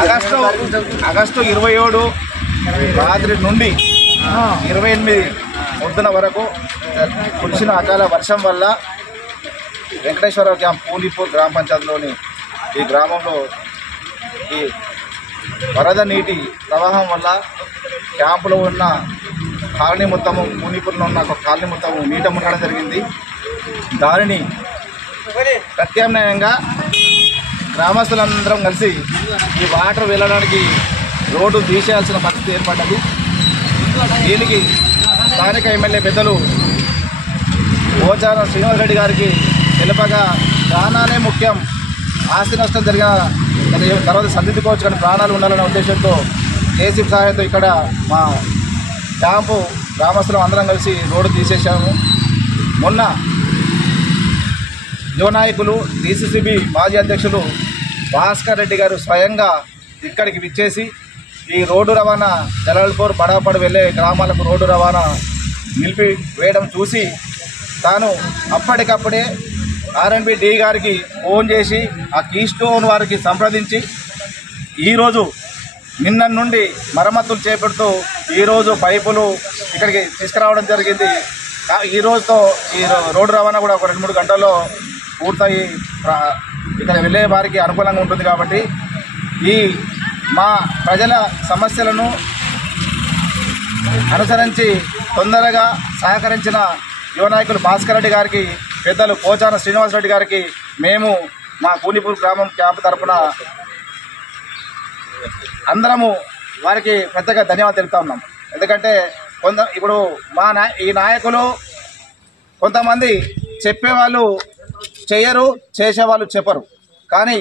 August 27 రాత్రి నుండి 28 పొద్దున వరకు కురిసిన అకాల వర్షం వల్ల వెంకటేశ్వర క్యాంప్ పూలీపూర్ గ్రామ పంచాయతీలోని ఈ గ్రామంలో ఈ వరద నీటి ప్రవాహం వల్ల క్యాంపులో ఉన్న కాలనీ మొత్తము పూలీపూర్లో ఉన్న ఒక కాలనీ మొత్తము నీట మునగడం జరిగింది. దానిని ప్రత్యామ్నాయంగా గ్రామస్తులందరం కలిసి ఈ వాటర్ వెళ్ళడానికి రోడ్డు తీసేయాల్సిన పరిస్థితి ఏర్పడ్డది. దీనికి స్థానిక ఎమ్మెల్యే పెద్దలు పోచారం శ్రీనివాస్ రెడ్డి గారికి తెలపగా ప్రాణాలే ముఖ్యం, ఆస్తి నష్టం జరిగిన తర్వాత సర్దిద్దుకోవచ్చు కానీ ప్రాణాలు ఉండాలనే ఉద్దేశంతో కేసీపీ సహాయంతో ఇక్కడ మా క్యాంపు గ్రామస్తులం అందరం కలిసి రోడ్డు తీసేసాము. మొన్న యువ నాయకులు DCCB మాజీ అధ్యక్షులు భాస్కర్ రెడ్డి గారు స్వయంగా ఇక్కడికి విచ్చేసి ఈ రోడ్డు రవాణా జలాల్పూర్ బడాపడు వెళ్ళే గ్రామాలకు రోడ్డు రవాణా నిలిపి వేయడం చూసి తాను అప్పటికప్పుడే R&B D గారికి ఫోన్ చేసి ఆ కీస్టోన్ వారికి సంప్రదించి ఈరోజు నిన్న నుండి మరమ్మతులు చేపడుతూ ఈరోజు పైపులు ఇక్కడికి తీసుకురావడం జరిగింది. ఈ రోజుతో ఈ రోడ్డు రవాణా కూడా ఒక 2-3 గంటల్లో పూర్తయి ఇక్కడ వెళ్ళే వారికి అనుకూలంగా ఉంటుంది. కాబట్టి ఈ మా ప్రజల సమస్యలను అనుసరించి తొందరగా సహకరించిన యువ నాయకులు భాస్కర్ రెడ్డి గారికి, పెద్దలు పోచారం శ్రీనివాస్ రెడ్డి గారికి మేము మా పూలీపూర్ గ్రామం క్యాంపు తరఫున అందరము వారికి పెద్దగా ధన్యవాదాలు తెలుపుతా ఉన్నాం. ఎందుకంటే ఇప్పుడు ఈ నాయకులు కొంతమంది చెప్పేవాళ్ళు చెయ్యరు, చేసేవాళ్ళు చెప్పరు. కానీ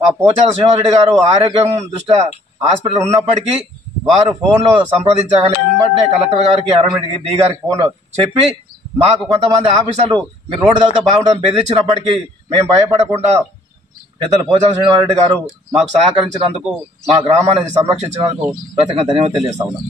మా పోచారం శ్రీనివాస్ రెడ్డి గారు ఆరోగ్యం దృష్ట్యా హాస్పిటల్ ఉన్నప్పటికీ వారు ఫోన్లో సంప్రదించగానే వెంటనే కలెక్టర్ గారికి R&B D గారికి ఫోన్లో చెప్పి మాకు కొంతమంది ఆఫీసర్లు మీరు రోడ్డు తగ్గితే బాగుంటుందని బెదిరించినప్పటికీ మేము భయపడకుండా పెద్దలు పోచారం శ్రీనివాస్ రెడ్డి గారు మాకు సహకరించినందుకు, మా గ్రామాన్ని సంరక్షించినందుకు ప్రత్యేకంగా ధన్యవాదాలు తెలియజేస్తా ఉన్నాం.